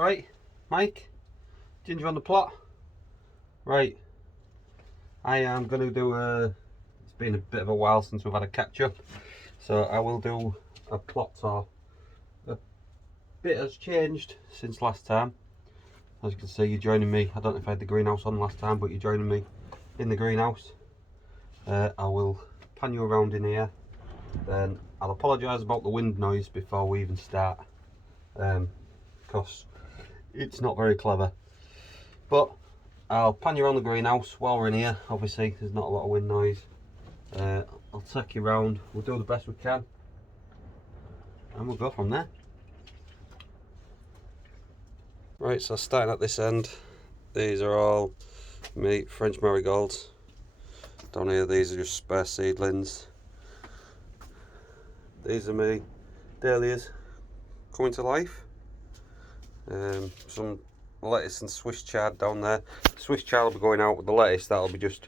Alright, Mike, ginger on the plot. Right, I am going to do it's been a bit of a while since we've had a catch up, so I will do a plot tour. A bit has changed since last time. As you can see, you're joining me. I don't know if I had the greenhouse on last time, but you're joining me in the greenhouse. I will pan you around in here, then I'll apologise about the wind noise before we even start, because it's not very clever. But I'll pan you around the greenhouse while we're in here. Obviously there's not a lot of wind noise. I'll take you around, we'll do the best we can, and we'll go from there. Right, so starting at this end, these are all me French marigolds. Down here these are just spare seedlings. These are me dahlias coming to life. Some lettuce and Swiss chard down there. Swiss chard will be going out with the lettuce, that'll be just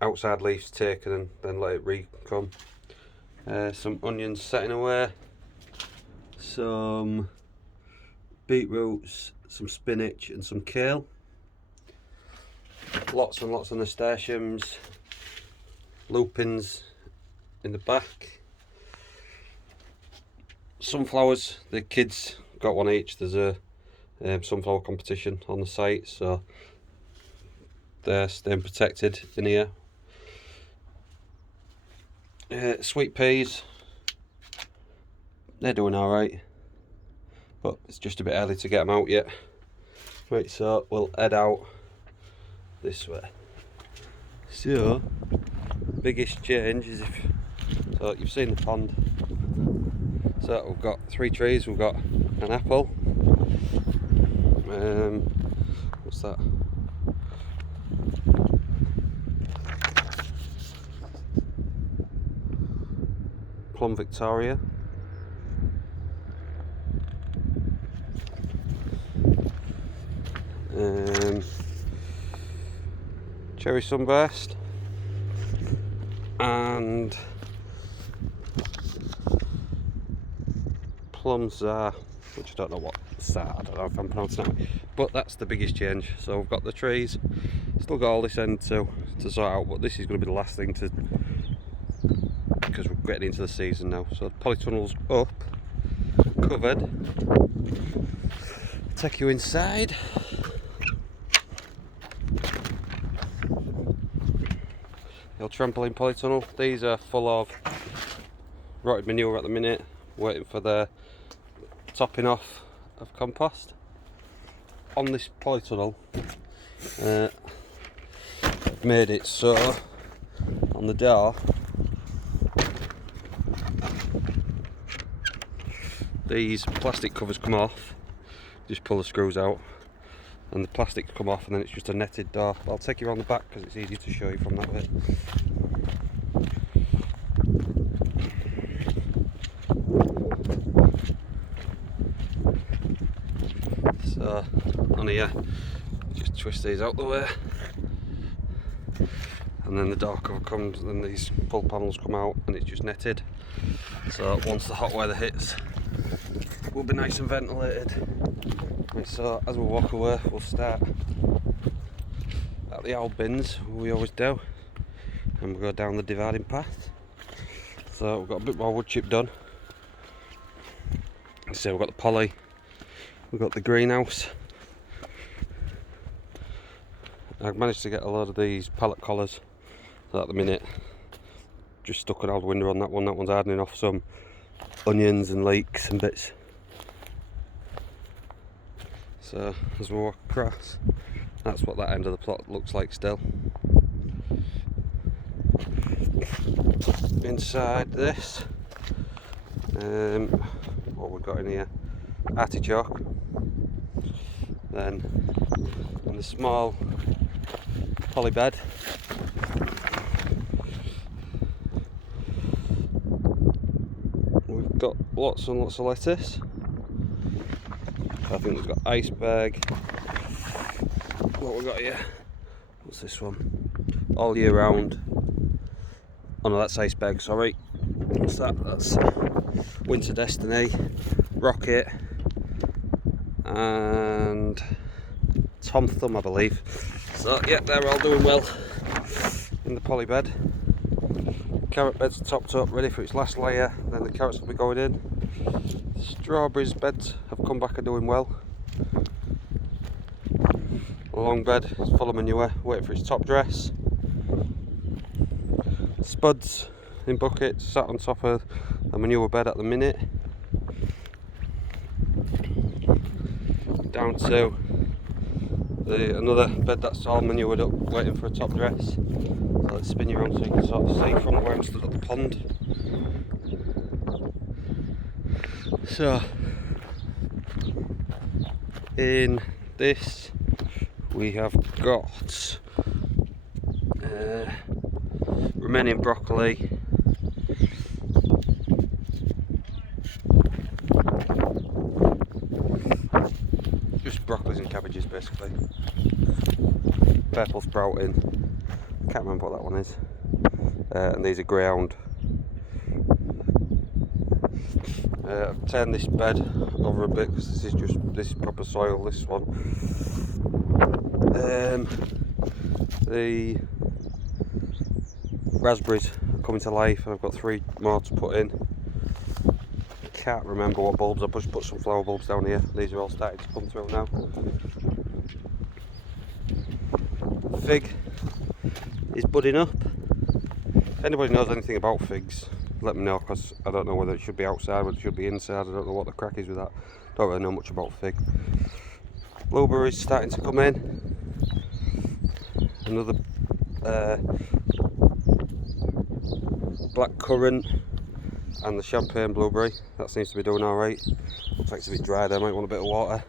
outside leaves taken and then let it re-come. Some onions setting away, some beetroots, some spinach and some kale. Lots and lots of nasturtiums, lupins in the back. Sunflowers, the kids got one each. There's a sunflower competition on the site, so they're staying protected in here. Sweet peas, they're doing alright, but it's just a bit early to get them out yet. Right, so we'll head out this way. So, biggest change is so you've seen the pond. So we've got 3 trees, we've got an apple. What's that? Plum Victoria. Cherry Sunburst. And Plum Czar, which I don't know what Czar, I don't know if I'm pronouncing it, but that's the biggest change. So we've got the trees, still got all this end to sort out, but this is going to be the last thing to, because we're getting into the season now. So polytunnels up, covered. Take you inside. Your trampoline polytunnel. These are full of rotted manure at the minute, waiting for the topping off of compost. On this polytunnel, I've made it so on the door these plastic covers come off, just pull the screws out and the plastics come off, and then it's just a netted door. But I'll take you around the back because it's easier to show you from that bit. So on here, just twist these out the way, and then the door cover comes, and then these full panels come out, and it's just netted. So once the hot weather hits, we'll be nice and ventilated. Right, so as we walk away, we'll start at the old bins, we always do, and we'll go down the dividing path. So we've got a bit more wood chip done. So we've got the poly, we've got the greenhouse. I've managed to get a load of these pallet collars, so at the minute just stuck an old window on that one. That one's hardening off some onions and leeks and bits. So as we walk across, that's what that end of the plot looks like still. Inside this, what we've got in here, artichoke. Then in the small poly bed, we've got lots and lots of lettuce. I think we've got iceberg. What we got here? What's this one? All year round. Oh no, that's iceberg, sorry. What's that? That's Winter Destiny, Rocket, and Tom Thumb, I believe. So yeah, they're all doing well in the poly bed. Carrot bed's topped up, ready for its last layer, then the carrots will be going in. Strawberries beds have come back and doing well. The long bed is full of manure, waiting for its top dress. Spuds in buckets sat on top of a manure bed at the minute. Down to another bed that's all manured up, waiting for a top dress. So let's spin you around so you can sort of see from where I'm stood at the pond. So in this we have got remaining broccoli, just broccolis and cabbages basically, purple sprouting, can't remember what that one is, and these are ground. I've turned this bed over a bit because this is proper soil, this one. The raspberries are coming to life and I've got 3 more to put in. Can't remember what bulbs, I just put some flower bulbs down here. These are all starting to come through now. Fig is budding up. If anybody knows anything about figs, let me know, because I don't know whether it should be outside, whether it should be inside. I don't know what the crack is with that. Don't really know much about fig. Blueberries starting to come in. Another black currant and the champagne blueberry, that seems to be doing alright. Looks like it's a bit dry there, might want a bit of water.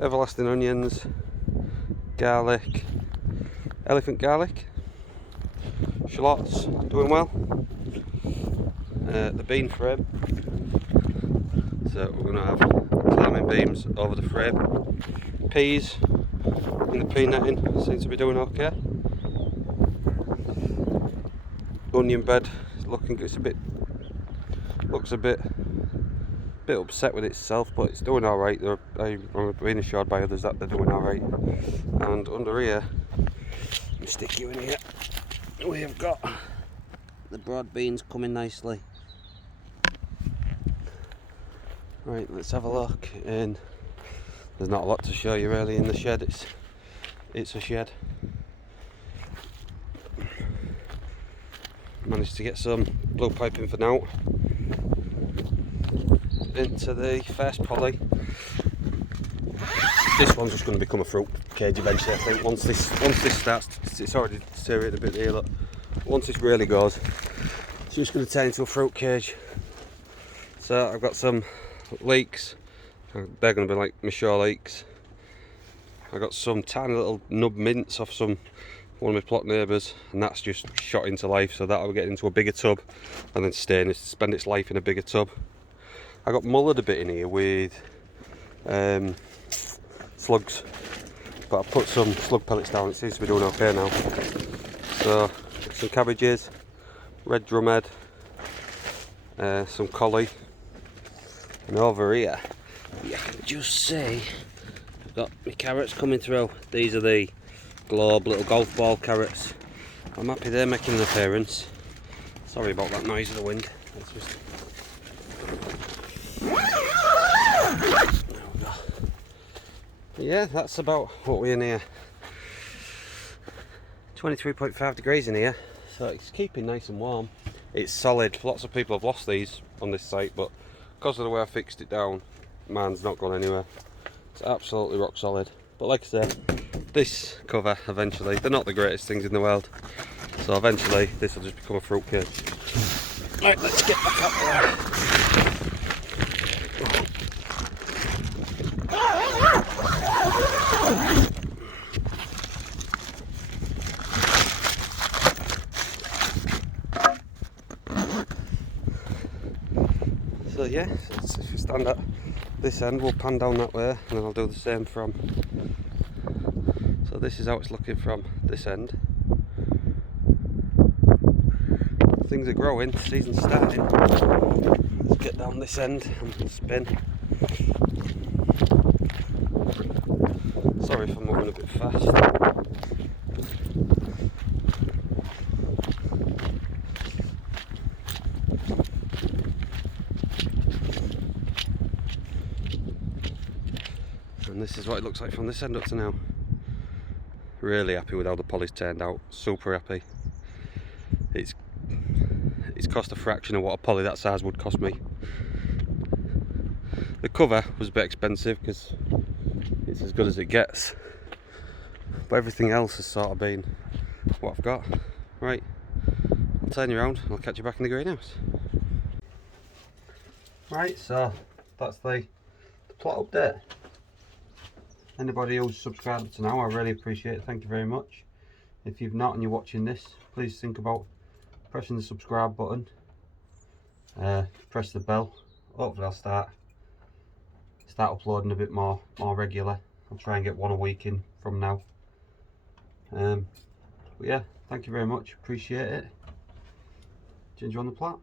Everlasting onions, garlic, elephant garlic, shallots doing well. The bean frame, so we're going to have climbing beams over the frame. Peas in the pea netting seems to be doing okay. Onion bed looks a bit upset with itself, but it's doing alright. I'm being assured by others that they're doing alright. And under here, let me stick you in here, we have got the broad beans coming nicely. Right, let's have a look. And there's not a lot to show you really in the shed. It's a shed. Managed to get some blue piping for now into the first poly. This one's just going to become a fruit cage eventually, I think. Once this starts, it's already deteriorated a bit here, look. Once this really goes, it's just going to turn into a fruit cage. So I've got some leeks. They're going to be like mature leeks. I got some tiny little nub mints off one of my plot neighbours, and that's just shot into life, so that'll get into a bigger tub and then spend its life in a bigger tub. I got mullered a bit in here with slugs, but I've put some slug pellets down. It seems to be doing okay now. So some cabbages, red drumhead, some collie, and over here you can just see I've got my carrots coming through. These are the globe little golf ball carrots. I'm happy they're making an appearance. Sorry about that noise of the wind. Let's just... Yeah, that's about what we're in here. 23.5 degrees in here, so it's keeping nice and warm. It's solid. Lots of people have lost these on this site, but because of the way I fixed it down, mine's not gone anywhere. It's absolutely rock solid. But like I said, this cover eventually, they're not the greatest things in the world, so eventually this will just become a fruit cage. Right, let's get back up there. So yeah, if you stand at this end, we'll pan down that way, and then I'll do the same from. So this is how it's looking from this end. Things are growing, the season's starting. Let's get down this end and spin. Sorry if I'm moving a bit fast. And this is what it looks like from this end up to now. Really happy with how the poly's turned out, super happy. It's cost a fraction of what a poly that size would cost me. The cover was a bit expensive because it's as good as it gets, but everything else has sort of been what I've got. Right, I'll turn you around and I'll catch you back in the greenhouse. Right, so that's the plot update. Anybody who's subscribed to now, I really appreciate it, thank you very much. If you've not and you're watching this, please think about pressing the subscribe button, press the bell. Hopefully I'll start uploading a bit more regular. I'll try and get one a week in from now. But yeah, thank you very much, appreciate it. Ginger on the plot.